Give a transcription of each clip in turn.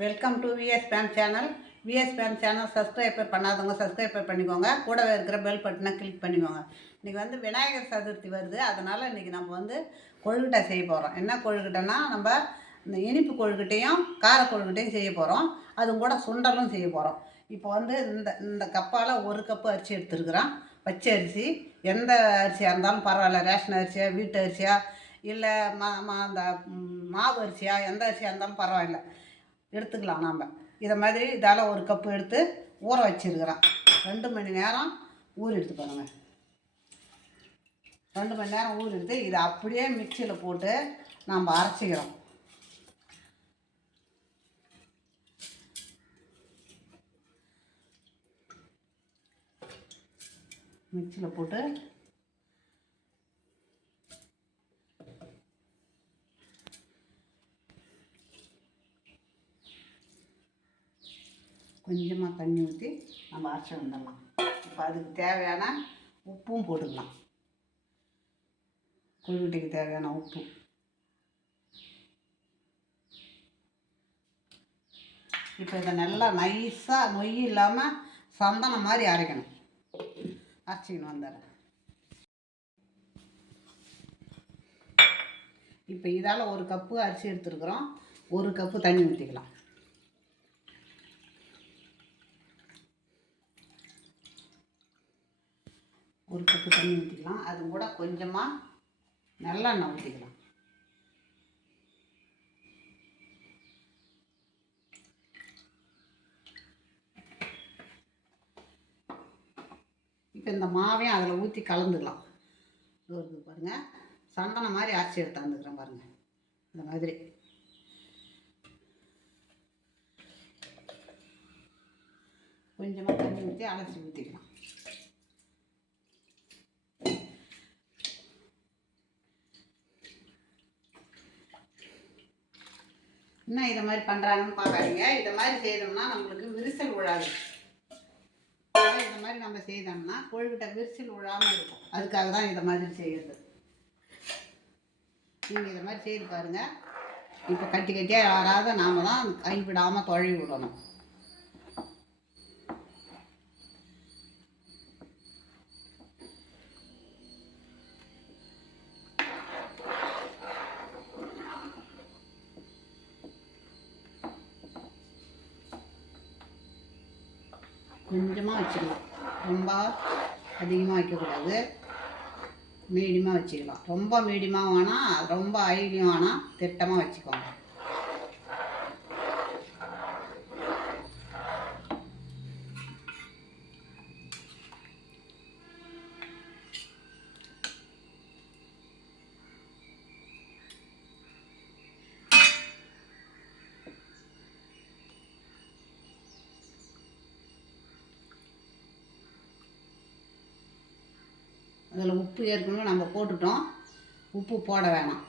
Welcome to VS fam channel. VS fam channel subscriber பண்ணாதவங்க subscriber பண்ணிக்கோங்க. கூடவே இருக்கிற பெல் பட்டனை கிளிக் பண்ணிக்கோங்க. இன்றைக்கி வந்து விநாயகர் சதுர்த்தி வருது. அதனால் இன்றைக்கி நம்ம வந்து கொழுக்கட்டை செய்ய போகிறோம். என்ன கொழுக்கட்டைன்னா, நம்ம இந்த இனிப்பு கொழுக்கட்டையும் கார கொழுக்கட்டையும் செய்ய போகிறோம். அது கூட சுண்டலும் செய்ய போகிறோம். இப்போ வந்து இந்த கப்பால் 1 கப்பு அரிசி எடுத்துருக்குறோம். பச்சை அரிசி, எந்த அரிசியாக இருந்தாலும் பரவாயில்ல. ரேஷன் அரிசியா, வீட்டு அரிசியா, இல்லை அந்த மாவு அரிசியா, எந்த அரிசியாக இருந்தாலும் பரவாயில்ல, எடுத்துக்கலாம். நாம் இதை மாதிரி இதால் 1 கப்பு எடுத்து ஊற வச்சுருக்கிறோம். 2 மணி நேரம் ஊறி எடுத்து பாருங்கள். 2 மணி நேரம் ஊறி எடுத்து இதை அப்படியே மிக்சியில் போட்டு நாம் அரைச்சிக்கிறோம். மிக்சியில் போட்டு கொஞ்சமாக தண்ணி ஊற்றி நம்ம அரைச்சி வந்துடலாம். இப்போ அதுக்கு தேவையான உப்பும் போட்டுக்கலாம். கொழுக்கட்டைக்கு தேவையான உப்பு. இப்போ இதை நல்லா நைஸாக நொய் இல்லாமல் சந்தனம் மாதிரி அரைக்கணும். அரைச்சிக்கணும் வந்துடுறேன். இப்போ இதால் 1 கப்பு அரிசி எடுத்துருக்குறோம். 1 கப்பு தண்ணி ஊற்றிக்கலாம். ஒரு கப்பு தண்ணி ஊற்றிக்கலாம். அது கூட கொஞ்சமாக நல்லெண்ணெய் ஊற்றிக்கலாம். இப்போ இந்த மாவையும் அதில் ஊற்றி கலந்துக்கலாம். இருக்குது பாருங்கள், சந்தனம் மாதிரி அரைச்சி எடுத்தாந்துக்கிறேன் பாருங்கள். இந்த மாதிரி கொஞ்சமாக தண்ணி ஊற்றி அலசி ஊற்றிக்கலாம். என்ன இதை மாதிரி பண்ணுறாங்கன்னு பார்க்காதீங்க. இதை மாதிரி செய்தோம்னா நம்மளுக்கு விரிசல் விழாது. இந்த மாதிரி நம்ம செய்தோம்னா கொழுக்கட்டை விரிசல் விழாமல் இருக்கும். அதுக்காக தான் இதை மாதிரி செய்யுது. நீங்கள் இதை மாதிரி செய்து பாருங்கள். இப்போ கட்டி கட்டியாக வராத நாம் தான் கைவிடாமல் தொழி விடணும். கொஞ்சமாக வச்சுக்கலாம். ரொம்ப அதிகமாக வைக்கக்கூடாது. மீடியமாக வச்சுக்கலாம். ரொம்ப மீடியமாக வேணாம், ரொம்ப ஐடியும் வேணாம், திட்டமாக வச்சுக்கோங்க. அதில் உப்பு ஏற்கனவே நம்ம போட்டுட்டோம். உப்பு போட வேணாம்.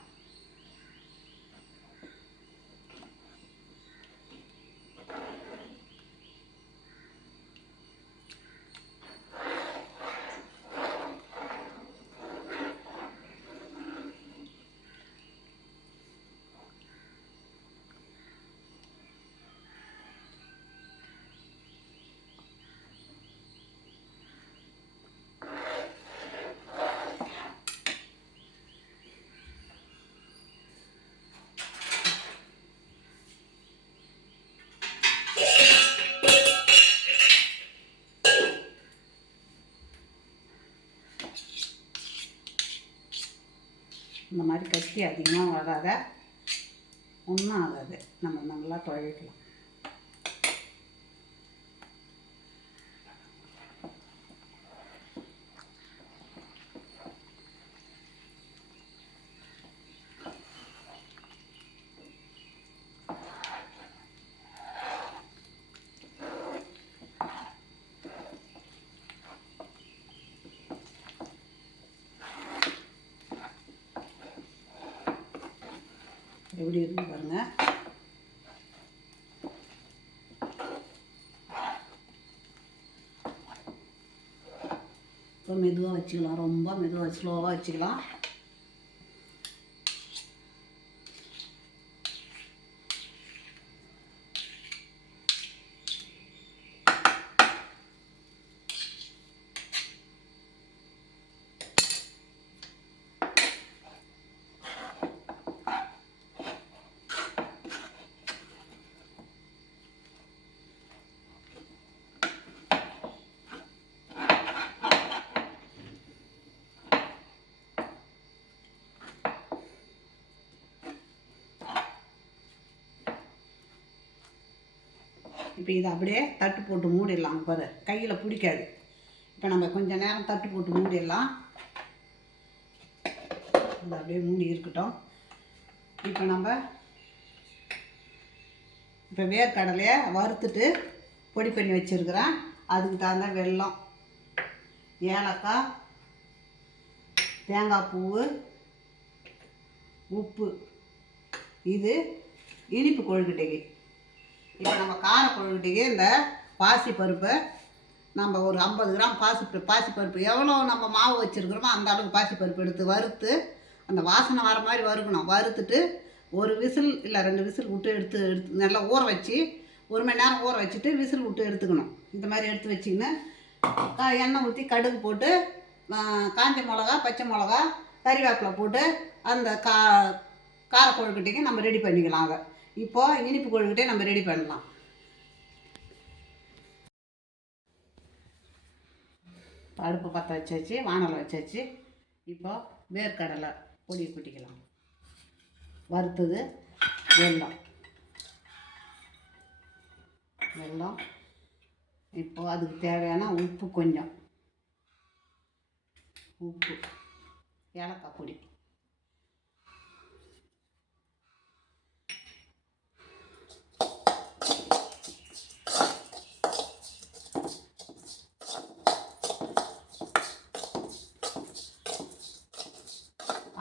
இந்த மாதிரி கட்டி அதிகமாக வராத, ஒன்றும் ஆகாது. நம்ம நல்லா துவைக்கலாம். எப்படி இருக்கு பாருங்கள். இப்போ மெதுவாக வச்சுக்கலாம். ரொம்ப மெதுவாக ஸ்லோவாக வச்சுக்கலாம். இப்போ இதை அப்படியே தட்டு போட்டு மூடிடலாம். பாரு, கையில் பிடிக்காது. இப்போ நம்ம கொஞ்சம் நேரம் தட்டு போட்டு மூடிடலாம். அது அப்படியே மூடி இருக்கட்டும். இப்போ நம்ம வேர்க்கடலையை வறுத்துட்டு பொடி பண்ணி வச்சுருக்கிறேன். அதுக்கு தகுந்த வெல்லம், ஏலக்காய், தேங்காய் பூவு, உப்பு. இது இனிப்பு கொழுக்கட்டைக்கு. இப்போ நம்ம கார கொழுக்கட்டைக்கு இந்த பாசிப்பருப்பை நம்ம ஒரு 50 கிராம் பாசிப்பருப்பு எவ்வளோ நம்ம மாவு வச்சுருக்கிறோமோ அந்த அளவுக்கு பாசிப்பருப்பு எடுத்து வறுத்து அந்த வாசனை வர மாதிரி வறுக்கணும். வறுத்துட்டு ஒரு விசில் இல்லை 2 விசில் விட்டு எடுத்து நல்லா ஊற வச்சு 1 மணி நேரம் ஊற வச்சுட்டு விசில் விட்டு எடுத்துக்கணும். இந்த மாதிரி எடுத்து வச்சிங்கன்னா எண்ணெய் ஊற்றி கடுகு போட்டு காஞ்ச மிளகா, பச்சை மிளகா, கறிவேப்பிலை போட்டு அந்த கார கொழுக்கட்டைக்கு நம்ம ரெடி பண்ணிக்கலாம். அதை இப்போது இனிப்பு கொழுக்கட்டையை நம்ம ரெடி பண்ணலாம். அடுப்பு பற்ற வச்சாச்சு, வானலை வச்சாச்சு. இப்போ வேர்க்கடலை பொடி கொட்டிக்கலாம். வறுத்தது வெல்லம் இப்போது அதுக்கு தேவையான உப்பு, கொஞ்சம் உப்பு, ஏலக்காய் பொடி,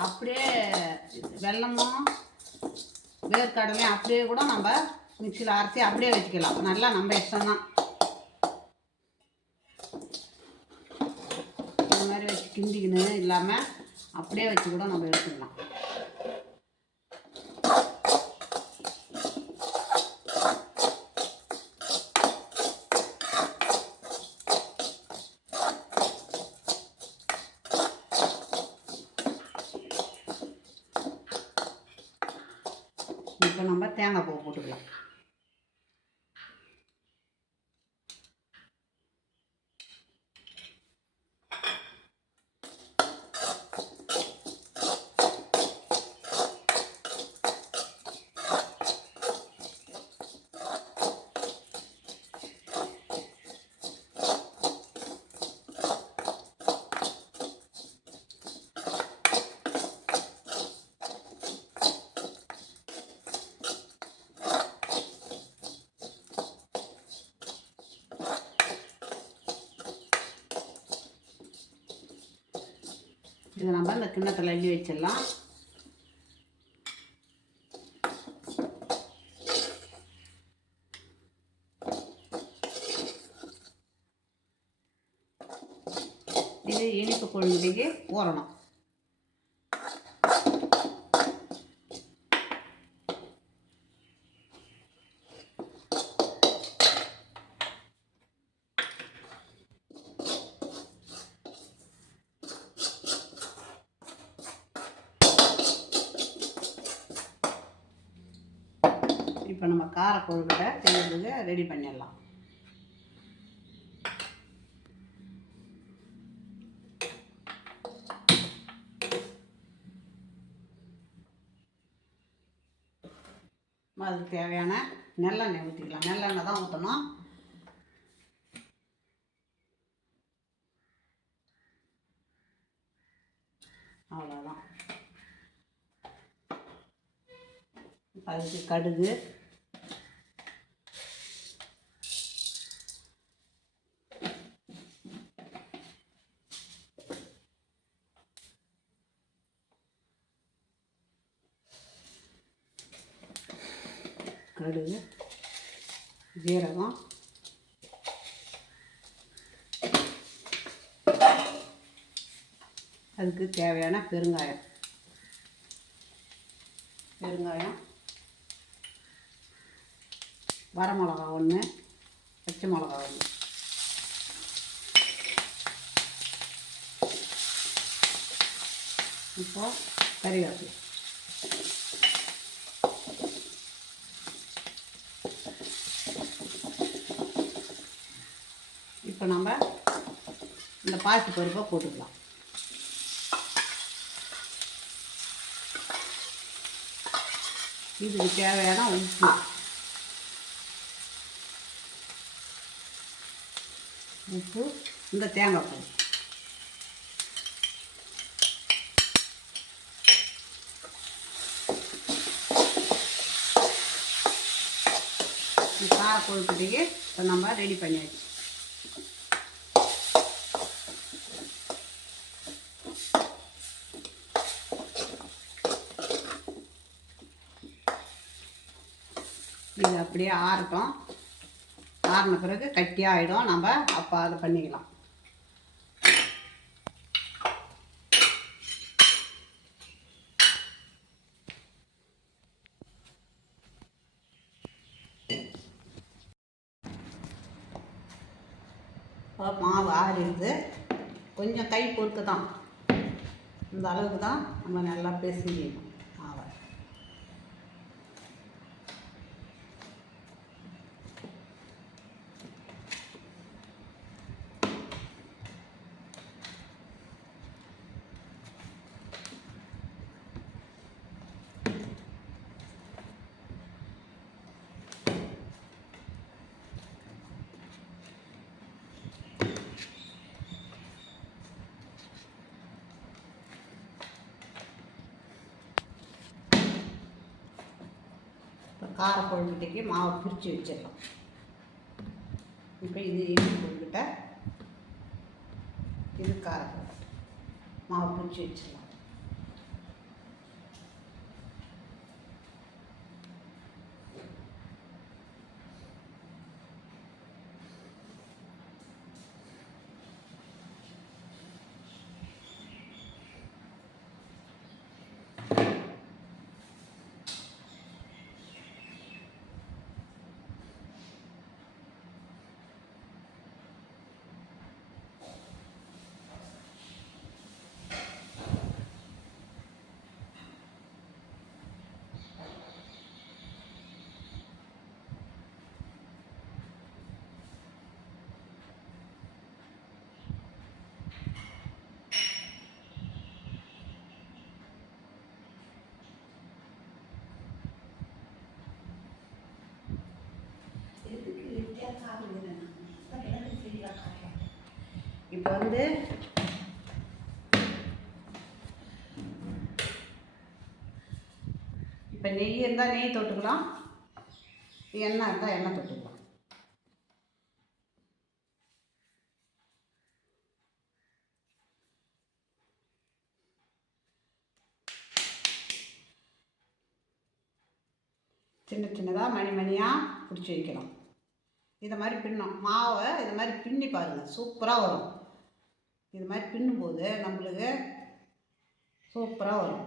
அப்படியே வெல்லமும் வேர்க்கடலையும் அப்படியே கூட நம்ம மிக்சியில் அரைச்சி அப்படியே வச்சுக்கலாம். நல்லா நம்ம இஷ்டம்தான். இந்த மாதிரி வச்சு கிண்டிக்கின்னு இல்லாமல் அப்படியே வச்சு கூட நம்ம எடுத்துக்கலாம். இப்போ நம்ம தேங்காய் பூ போட்டுக்கலாம். இதை நம்ம இந்த கிண்ணத்தில் அள்ளி வச்சிடலாம். இது இனிப்பு கொழுக்கட்டைக்கு ஊறணும். இப்போ நம்ம கார கொழுக்கட்டை செய்யறதுக்கு ரெடி பண்ணிடலாம். அதுக்கு தேவையான நல்லெண்ணெய் ஊற்றிக்கலாம். நல்லெண்ணெய் தான் ஊற்றணும். அவ்வளோதான். அதுக்கு கடுகு, ஜீரகம், அதுக்கு தேவையான பெருங்காயம், வரமிளகா 1, பச்சை மிளகா 1, இப்போ கறிவேப்பிலை, இப்போ நம்ம இந்த பாசி பருப்பை போட்டுக்கலாம். இதுக்கு தேவையான உப்பு, உப்பு, இந்த தேங்காய் பூ. கார கொழுக்கட்டைக்கு இப்போ நம்ம ரெடி பண்ணியாச்சு. இது அப்படியே ஆறட்டும். ஆறின பிறகு கட்டியாக ஆகிடும். நம்ம அப்போ அதை பண்ணிக்கலாம். மாவு ஆறிடுது. கொஞ்சம் கை பொறுக்கு தான், இந்த அளவுக்கு தான் நம்ம நல்லா பிசைஞ்சிக்கணும் மாவை. கார கொழுக்கட்டைக்கு மாவை பிரித்து வச்சிடலாம். இப்போ இது இனிப்பு கொழுக்கட்டை, இது கார கொழுக்கட்டை. மாவை பிரித்து வச்சிடலாம். இப்போ வந்து இப்போ நெய் இருந்தால் நெய் தொட்டுக்கலாம், எண்ணெய் இருந்தால் எண்ணெய் தொட்டுக்கலாம். சின்ன சின்னதாக மணி மணியாக பிடிச்சி வைக்கலாம். இதை மாதிரி பின்னோம் மாவை, இது மாதிரி பின்னி பாருங்கள், சூப்பராக வரும். இது மாதிரி பின்னும்போது நம்மளுக்கு சூப்பராக வரும்.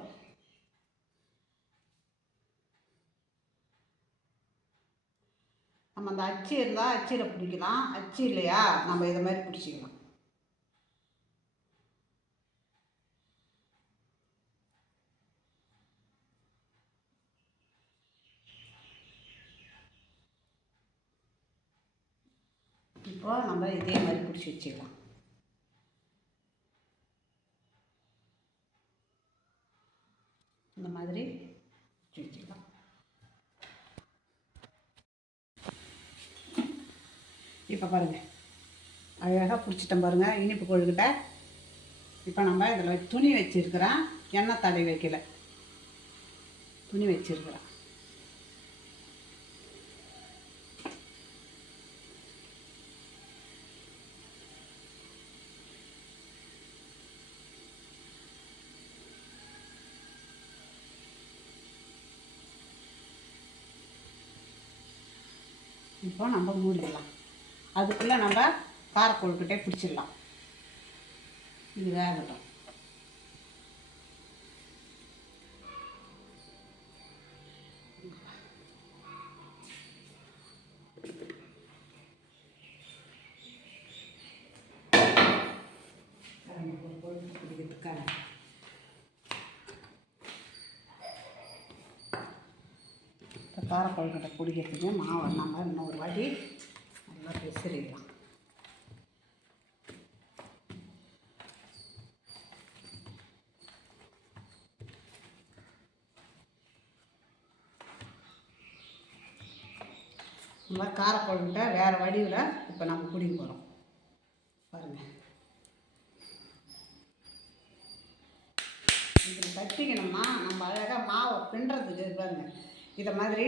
நம்ம அந்த அச்சு இருந்தால் அச்சியில் பிடிக்கலாம், அச்சு இல்லையா நம்ம இதை மாதிரி பிடிச்சிக்கலாம். இப்போ நம்ம இதே மாதிரி பிடிச்சி வச்சுக்கலாம். இந்த மாதிரி பிடிச்சி வச்சுக்கலாம். இப்போ பாருங்கள், அழகாக பிடிச்சிட்டோம் பாருங்கள் இனிப்பு கொழுக்கட்டை. இப்போ நம்ம இதில் துணி வச்சுருக்கிறேன், எண்ணெய் தடவி வைக்கல, துணி வச்சுருக்கிறேன். இப்போ நம்ம மூடிடலாம். அதுக்குள்ளே நம்ம கார கொழுக்கட்டையை பிடிச்சிடலாம். இது வேகட்டும். பிடிக்கிறதுக்காக கார கொழுக்கட்டை பிடிக்கிறதுக்கு மாவை நம்ம இன்னொரு வாட்டி நல்லா பிசறிடலாம். நம்ம கார கொழுக்கட்டை வேறு வடிவில் இப்போ நம்ம பிடிக்க போகிறோம். இதை மாதிரி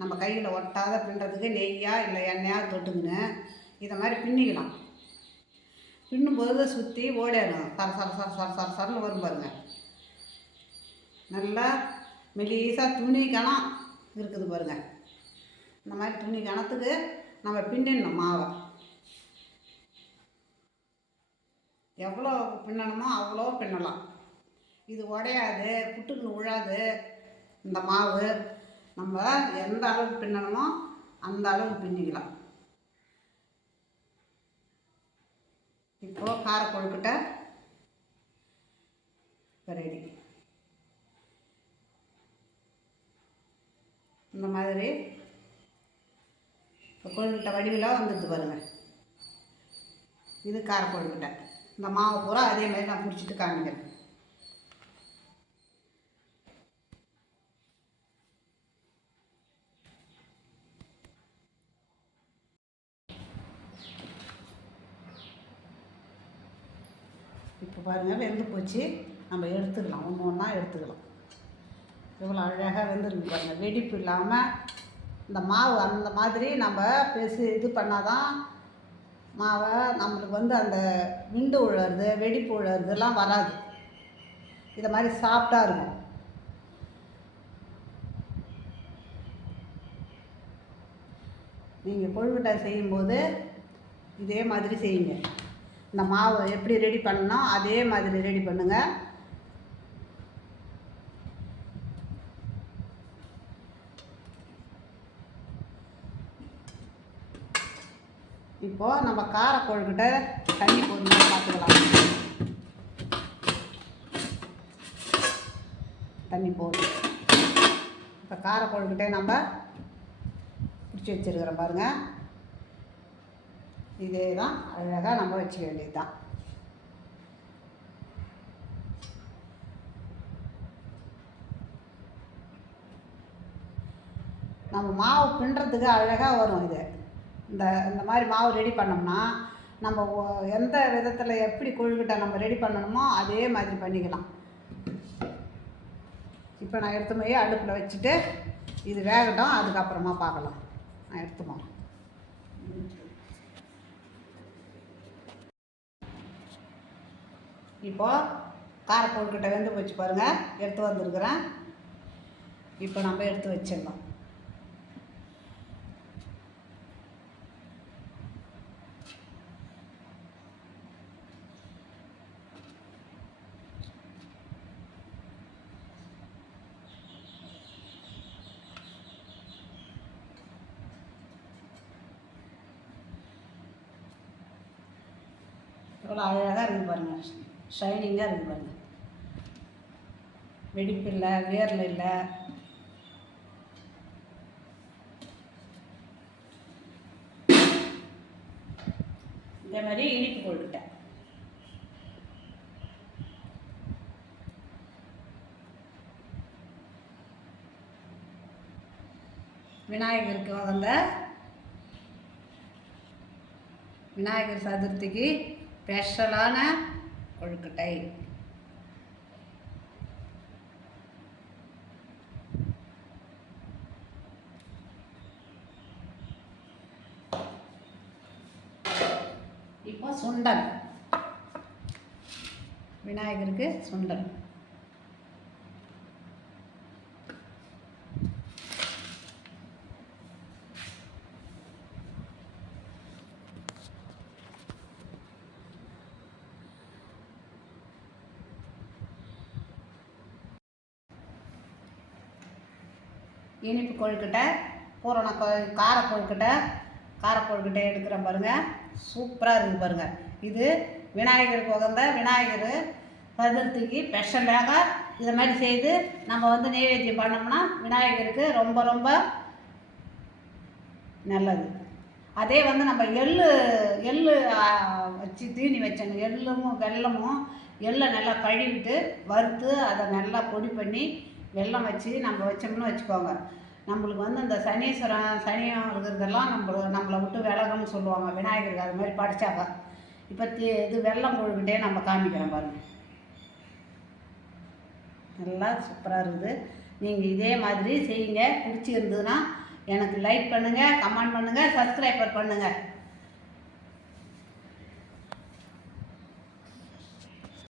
நம்ம கையில் ஒட்டாத பின்னுறதுக்கு நெய்யா இல்லை எண்ணெயாக தொட்டுங்கன்னு இதை மாதிரி பின்னிக்கலாம். பின்னும்போது சுற்றி ஓடிடணும். சரன்னு வரும் பாருங்கள். நல்லா மெலிசாக துணி கணம் இருக்குது பாருங்கள். இந்த மாதிரி துணி கணத்துக்கு நம்ம பின்னிடணும் மாவை. எவ்வளோ பின்னணுமோ அவ்வளோ பின்னலாம். இது உடையாது, புட்டுக்குன்னு விழாது. இந்த மாவு நம்ம எந்த அளவுக்கு பின்னணுமோ அந்த அளவுக்கு பின்னிக்கலாம். இப்போது கார கொழுக்கட்டை ரெடி. இந்த மாதிரி கொழுக்கட்டை வடிவில் வந்துடுது பாருங்கள். இது கார கொழுக்கட்டை. இந்த மாவை பூரா அதே மாதிரி நான் பிடிச்சிட்டு காமிக்கிறேன். இப்போ பாருங்கள், வெந்து போச்சு. நம்ம எடுத்துக்கலாம், ஒன்று ஒன்றா எடுத்துக்கலாம். எவ்வளோ அழகாக வெந்துருக்கு பாருங்கள். வெடிப்பு இல்லாமல் இந்த மாவு அந்த மாதிரி நம்ம இது பண்ணால் தான் மாவை நம்மளுக்கு வந்து அந்த விண்டு உழறது வெடிப்பு உழறதுலாம் வராது. இதை மாதிரி சாஃப்டாக இருக்கும். நீங்கள் கொழுக்கட்டை செய்யும்போது இதே மாதிரி செய்யுங்க. இந்த மாவு எப்படி ரெடி பண்ணணும் அதே மாதிரி ரெடி பண்ணுங்கள். இப்போது நம்ம கார கொழுக்கட்டை தண்ணி போடணும்னு பார்த்துக்கலாம். தண்ணி போடணும். இப்போ கார கொழுக்கட்டையை நம்ம பிடிச்சி வச்சுருக்கிறோம் பாருங்கள். இதே தான் அழகாக நம்ம வச்சுக்க வேண்டியது தான். நம்ம மாவு பின்னுறதுக்கு அழகாக வரும். இது இந்த மாதிரி மாவு ரெடி பண்ணோம்னா நம்ம எந்த விதத்தில் எப்படி கொழுக்கட்டை நம்ம ரெடி பண்ணணுமோ அதே மாதிரி பண்ணிக்கலாம். இப்போ நான் எடுத்து போய் அடுப்பில் வச்சுட்டு இது வேகட்டும், அதுக்கப்புறமா பார்க்கலாம். நான் எடுத்துப்போம். இப்போது கார கொழுக்கட்டை வெந்து போச்சு பாருங்கள். எடுத்து வந்துருக்குறேன். இப்போ நம்ம எடுத்து வச்சிடலாம். எவ்வளோ அழகாக இருக்குது பாருங்கள். ஷைனிங்காக இருக்குது பாருங்கள். வெடிப்பு இல்லை, வேரில் இல்லை. இதே மாதிரி இனிப்பு கொழுக்கட்டை. விநாயகருக்கு வந்த விநாயகர் சதுர்த்திக்கு ஸ்பெஷலான கொழுக்கட்டை. இப்போ சுண்டல். விநாயகருக்கு சுண்டல். இனிப்பு கொழுக்கட்டை, பூரண கார கொழுக்கட்டை எடுக்கிறேன் பாருங்கள். சூப்பராக இருக்குது பாருங்கள். இது விநாயகருக்கு உகந்த விநாயகர் சதுர்த்திக்கு ஸ்பெஷலாக இதை மாதிரி செய்து நம்ம வந்து நைவேத்தியம் பண்ணோம்னா விநாயகருக்கு ரொம்ப ரொம்ப நல்லது. அதே வந்து நம்ம எள்ளு வச்சு தீனி வச்சோங்க. வெல்லமும் எள்ளை நல்லா கழுவிட்டு வறுத்து அதை நல்லா பொடி பண்ணி வெல்லம் வச்சு நம்ம வச்சோம்னு வச்சுக்கோங்க. நம்மளுக்கு வந்து இந்த சனியம் இருக்கிறதெல்லாம் நம்மளை விட்டு விலகுன்னு சொல்லுவாங்க விநாயகருக்கு. அது மாதிரி படித்தாக்கா. இப்போ இது வெல்லம் கொழுக்கட்டையே நம்ம காமிக்கிறோம் பாருங்கள். நல்லா சூப்பராக இருக்குது. நீங்கள் இதே மாதிரி செய்யுங்க. பிடிச்சிருந்ததுன்னா எனக்கு லைக் பண்ணுங்கள், கமெண்ட் பண்ணுங்கள், சப்ஸ்கிரைபர் பண்ணுங்கள்.